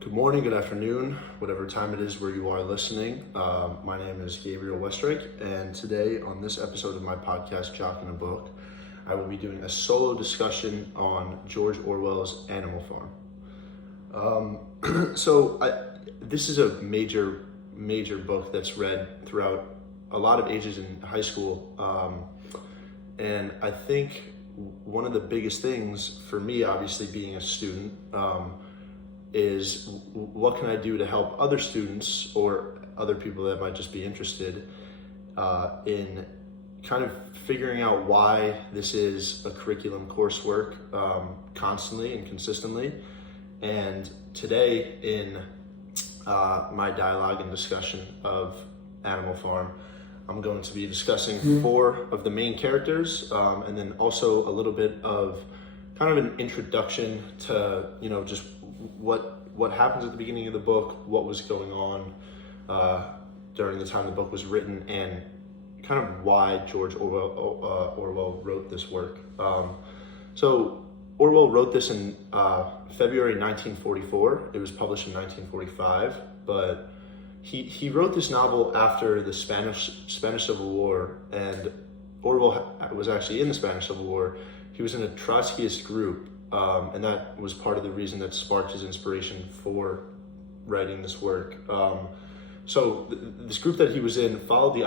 Good morning, good afternoon, whatever time it is where you are listening. My name is Gabriel Westrick, and today on this episode of my podcast, Jock in a Book, I will be doing a solo discussion on George Orwell's Animal Farm. This is a major book that's read throughout a lot of ages in high school, and I think one of the biggest things for me, obviously being a student, is what can I do to help other students or other people that might just be interested in kind of figuring out why this is a curriculum coursework constantly and consistently. And today in my dialogue and discussion of Animal Farm, I'm going to be discussing 4 of the main characters, and then also a little bit of kind of an introduction to, just what happens at the beginning of the book, what was going on during the time the book was written, and kind of why George Orwell wrote this work. So Orwell wrote this in February 1944. It was published in 1945, but he wrote this novel after the Spanish Civil War, and Orwell was actually in the Spanish Civil War. He was in a Trotskyist group, and that was part of the reason that sparked his inspiration for writing this work. This group that he was in followed the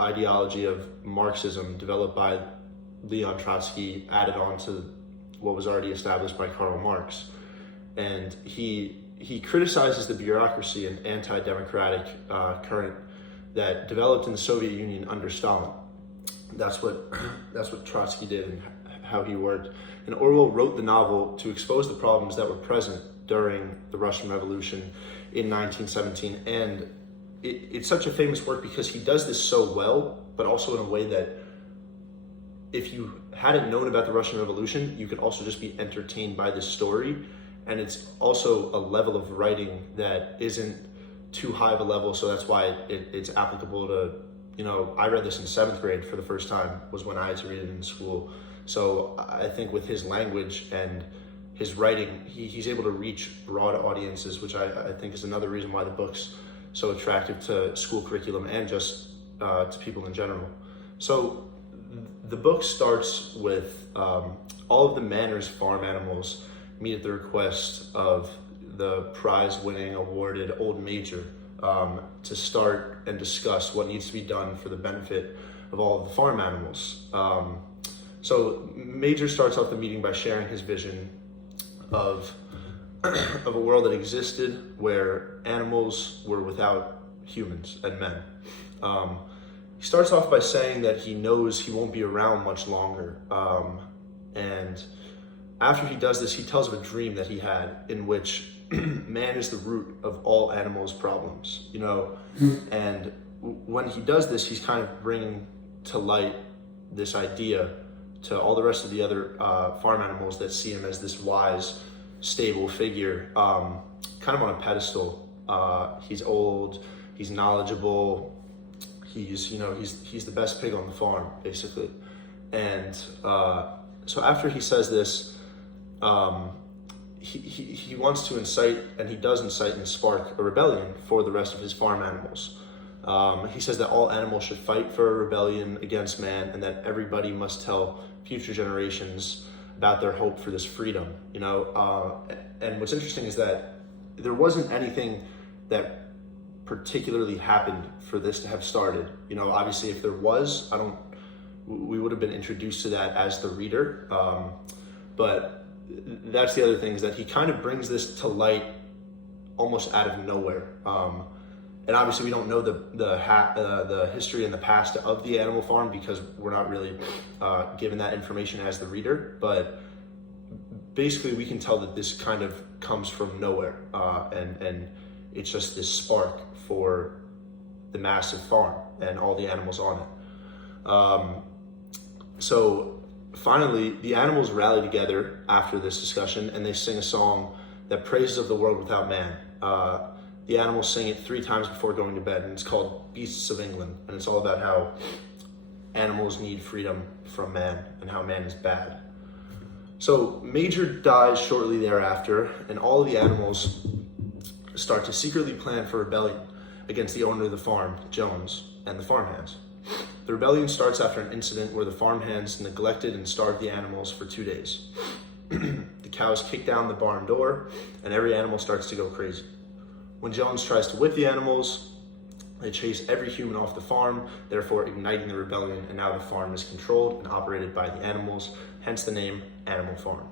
ideology of Marxism developed by Leon Trotsky, added on to what was already established by Karl Marx. And he criticizes the bureaucracy and anti-democratic current that developed in the Soviet Union under Stalin. That's what Trotsky did and how he worked. And Orwell wrote the novel to expose the problems that were present during the Russian Revolution in 1917. And it's such a famous work because he does this so well, but also in a way that if you hadn't known about the Russian Revolution, you could also just be entertained by this story. And it's also a level of writing that isn't too high of a level, so that's why it's applicable to, I read this in 7th grade for the first time, was when I had to read it in school. So I think with his language and his writing, he's able to reach broad audiences, which I think is another reason why the book's so attractive to school curriculum and just to people in general. So the book starts with all of the Manor's farm animals meet at the request of the prize-winning awarded Old Major to start and discuss what needs to be done for the benefit of all of the farm animals. So Major starts off the meeting by sharing his vision of a world that existed where animals were without humans and men. He starts off by saying that he knows he won't be around much longer. And after he does this, he tells of a dream that he had in which man is the root of all animals' problems, And when he does this, he's kind of bringing to light this idea to all the rest of the other farm animals that see him as this wise, stable figure, kind of on a pedestal. He's old, he's knowledgeable, he's the best pig on the farm, basically. And so after he says this, he wants to incite, and he does incite and spark a rebellion for the rest of his farm animals. He says that all animals should fight for a rebellion against man, and that everybody must tell future generations about their hope for this freedom. And what's interesting is that there wasn't anything that particularly happened for this to have started. Obviously, if there was, we would have been introduced to that as the reader. But that's the other thing, is that he kind of brings this to light almost out of nowhere. And obviously we don't know the history and the past of the animal farm because we're not really given that information as the reader. But basically we can tell that this kind of comes from nowhere, and it's just this spark for the massive farm and all the animals on it. So finally, the animals rally together after this discussion, and they sing a song that praises of the world without man. The animals sing it 3 times before going to bed, and it's called Beasts of England, and it's all about how animals need freedom from man and how man is bad. So Major dies shortly thereafter, and all of the animals start to secretly plan for rebellion against the owner of the farm, Jones, and the farmhands. The rebellion starts after an incident where the farmhands neglected and starved the animals for 2 days. The cows kick down the barn door, and every animal starts to go crazy. When Jones tries to whip the animals, they chase every human off the farm, therefore igniting the rebellion, and now the farm is controlled and operated by the animals, hence the name Animal Farm.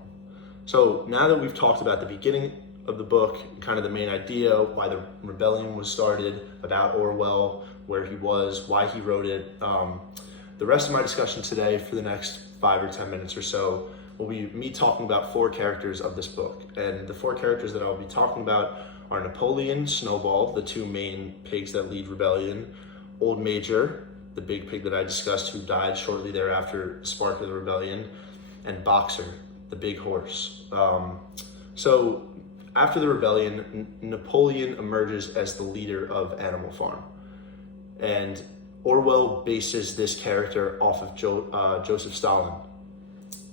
So now that we've talked about the beginning of the book, kind of the main idea, why the rebellion was started, about Orwell, where he was, why he wrote it, the rest of my discussion today for the next 5 or 10 minutes or so will be me talking about 4 characters of this book. And the 4 characters that I'll be talking about are Napoleon, Snowball, the 2 main pigs that lead rebellion, Old Major, the big pig that I discussed who died shortly thereafter, spark of the rebellion, and Boxer, the big horse. So after the rebellion, Napoleon emerges as the leader of Animal Farm. And Orwell bases this character off of Joseph Stalin,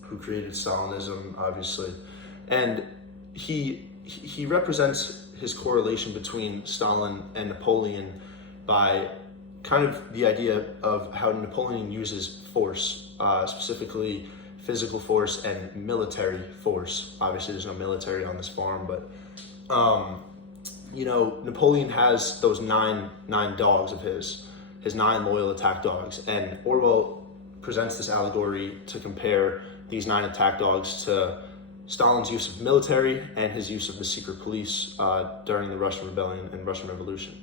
who created Stalinism, obviously. And he represents his correlation between Stalin and Napoleon by kind of the idea of how Napoleon uses force, specifically physical force and military force. Obviously, there's no military on this farm, but Napoleon has those nine dogs of his 9 loyal attack dogs, and Orwell presents this allegory to compare these 9 attack dogs to Stalin's use of military and his use of the secret police during the Russian Rebellion and Russian Revolution.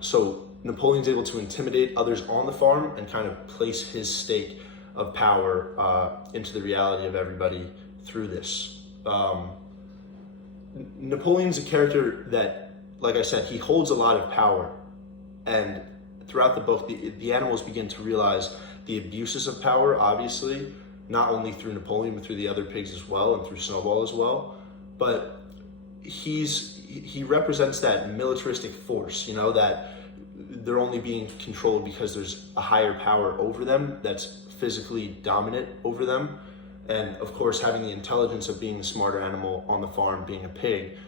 So Napoleon's able to intimidate others on the farm and kind of place his stake of power into the reality of everybody through this. Napoleon's a character that, like I said, he holds a lot of power, and throughout the book, the animals begin to realize the abuses of power, obviously, not only through Napoleon, but through the other pigs as well, and through Snowball as well. But he represents that militaristic force, that they're only being controlled because there's a higher power over them that's physically dominant over them. And of course, having the intelligence of being the smarter animal on the farm, being a pig,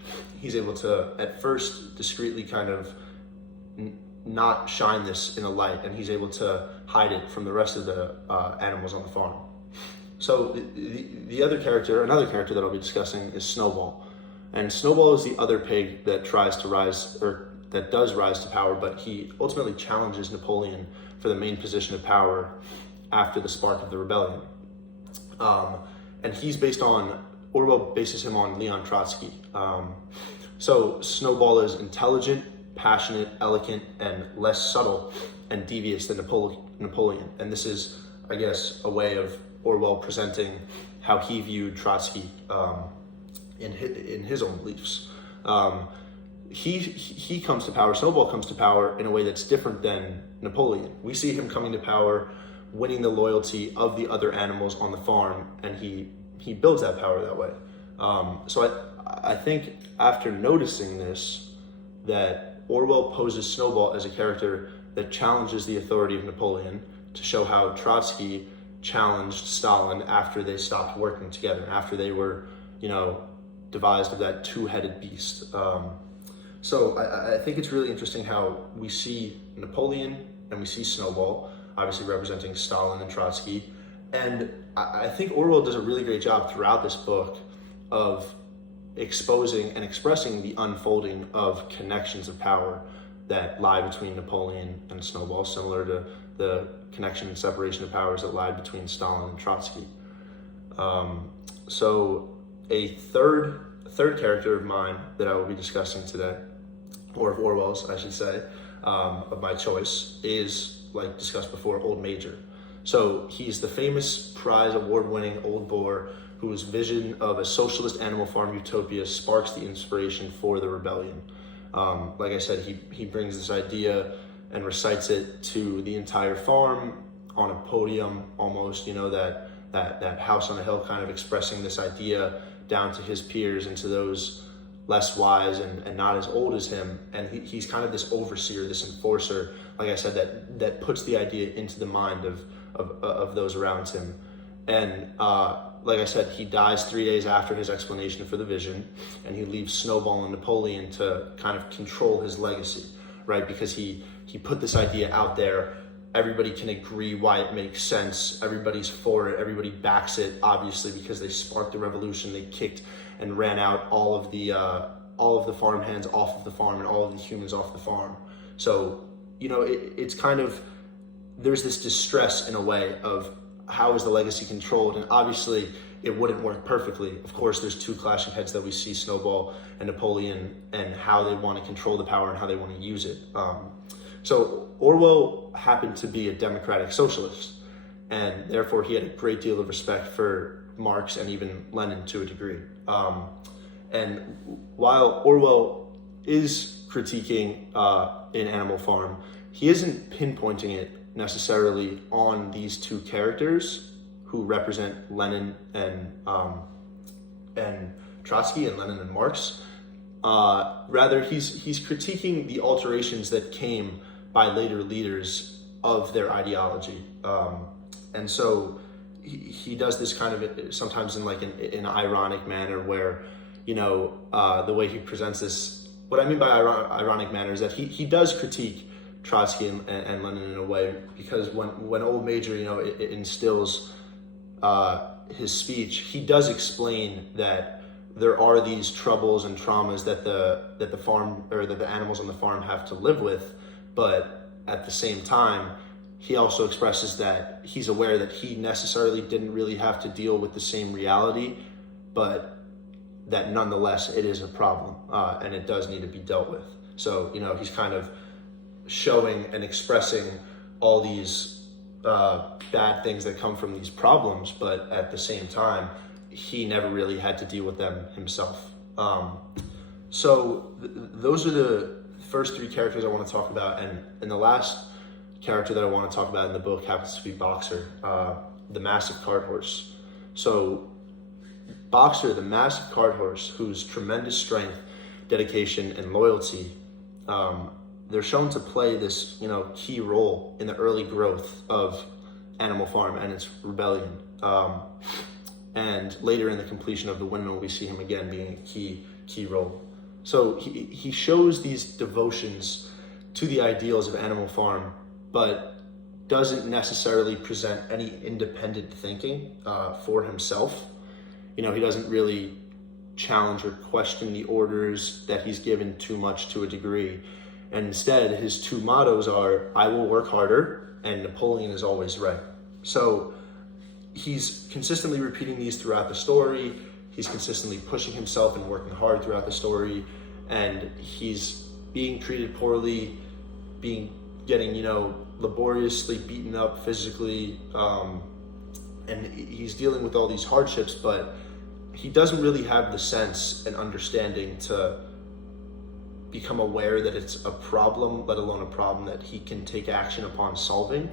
he's able to, at first, discreetly kind of not shine this in a light, and he's able to hide it from the rest of the animals on the farm. So another character that I'll be discussing is Snowball. And Snowball is the other pig that does rise to power, but he ultimately challenges Napoleon for the main position of power after the spark of the rebellion. And Orwell bases him on Leon Trotsky. So Snowball is intelligent, passionate, elegant, and less subtle and devious than Napoleon. And this is, I guess, a way of Orwell presenting how he viewed Trotsky in his own beliefs. He comes to power, Snowball comes to power in a way that's different than Napoleon. We see him coming to power, winning the loyalty of the other animals on the farm, and he builds that power that way. So I think after noticing this, that Orwell poses Snowball as a character that challenges the authority of Napoleon to show how Trotsky challenged Stalin after they stopped working together, after they were, devised of that 2-headed beast. So I think it's really interesting how we see Napoleon and we see Snowball, obviously representing Stalin and Trotsky. And I think Orwell does a really great job throughout this book of exposing and expressing the unfolding of connections of power that lie between Napoleon and Snowball, similar to the connection and separation of powers that lied between Stalin and Trotsky. So a third character of mine that I will be discussing today, or of Orwell's, I should say, of my choice, is, like discussed before, Old Major. So he's the famous prize award-winning old boar whose vision of a socialist animal farm utopia sparks the inspiration for the rebellion. Like I said, he brings this idea and recites it to the entire farm on a podium, almost, that house on a hill, kind of expressing this idea down to his peers and to those less wise and not as old as him. And he's kind of this overseer, this enforcer, like I said, that puts the idea into the mind of those around him. And like I said, he dies 3 days after his explanation for the vision, and he leaves Snowball and Napoleon to kind of control his legacy, right? Because he put this idea out there. Everybody can agree why it makes sense. Everybody's for it. Everybody backs it, obviously, because they sparked the revolution. They kicked and ran out all of the farm hands off of the farm and all of the humans off the farm. So, it's kind of, there's this distress in a way of how is the legacy controlled, and obviously it wouldn't work perfectly. Of course, there's two clashing heads that we see, Snowball and Napoleon, and how they want to control the power and how they want to use it. So Orwell happened to be a democratic socialist, and therefore he had a great deal of respect for Marx and even Lenin to a degree. And while Orwell is critiquing in Animal Farm, he isn't pinpointing it necessarily on these two characters who represent Lenin and Trotsky, and Lenin and Marx. Rather, he's critiquing the alterations that came by later leaders of their ideology. And so he does this kind of sometimes in like an ironic manner where, the way he presents this, what I mean by ironic manner is that he does critique Trotsky and Lenin in a way, because when Old Major, it instills his speech, he does explain that there are these troubles and traumas that the farm, or that the animals on the farm have to live with, but at the same time, he also expresses that he's aware that he necessarily didn't really have to deal with the same reality, but that nonetheless it is a problem, and it does need to be dealt with. So, he's kind of showing and expressing all these bad things that come from these problems, but at the same time, he never really had to deal with them himself. So those are the first three characters I want to talk about, and the last character that I want to talk about in the book happens to be Boxer, the massive cart horse. So Boxer, the massive cart horse, whose tremendous strength, dedication, and loyalty, they're shown to play this, key role in the early growth of Animal Farm and its rebellion. And later in the completion of the windmill, we see him again being a key role. So he shows these devotions to the ideals of Animal Farm, but doesn't necessarily present any independent thinking for himself. He doesn't really challenge or question the orders that he's given too much to a degree. And instead, his two mottos are, I will work harder, and Napoleon is always right. So he's consistently repeating these throughout the story. He's consistently pushing himself and working hard throughout the story. And he's being treated poorly, getting, laboriously beaten up physically. And he's dealing with all these hardships, but he doesn't really have the sense and understanding to become aware that it's a problem, let alone a problem that he can take action upon solving.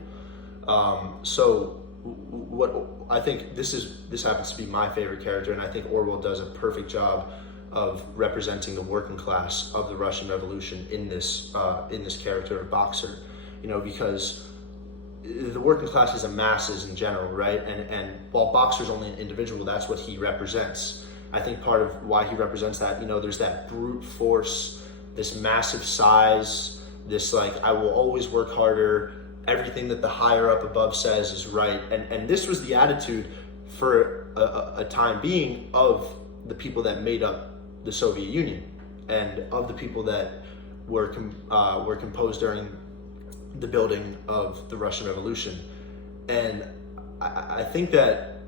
So what I think this happens to be my favorite character, and I think Orwell does a perfect job of representing the working class of the Russian Revolution in this character of Boxer, because the working class is a masses in general, right? And while Boxer's only an individual, that's what he represents. I think part of why he represents that, there's that brute force, this massive size, this I will always work harder, everything that the higher up above says is right. And this was the attitude for a time being of the people that made up the Soviet Union and of the people that were composed during the building of the Russian Revolution. And I think that,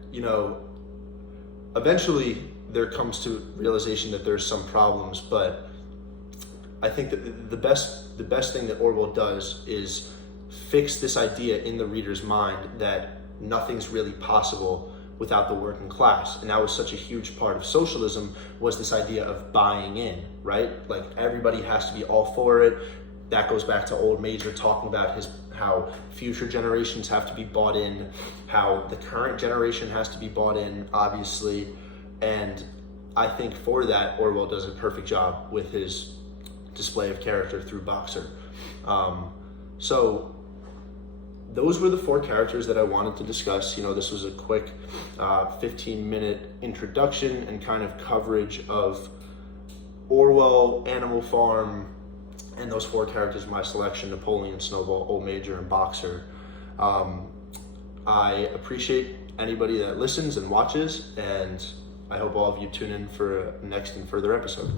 eventually there comes to realization that there's some problems, but I think that the best thing that Orwell does is fix this idea in the reader's mind that nothing's really possible without the working class. And that was such a huge part of socialism, was this idea of buying in, right? Like everybody has to be all for it. That goes back to Old Major talking about how future generations have to be bought in, how the current generation has to be bought in, obviously. And I think for that, Orwell does a perfect job with his display of character through Boxer. So those were the four characters that I wanted to discuss. This was a quick 15-minute introduction and kind of coverage of Orwell, Animal Farm, and those four characters, my selection: Napoleon, Snowball, Old Major, and Boxer. I appreciate anybody that listens and watches, and I hope all of you tune in for a next and further episode.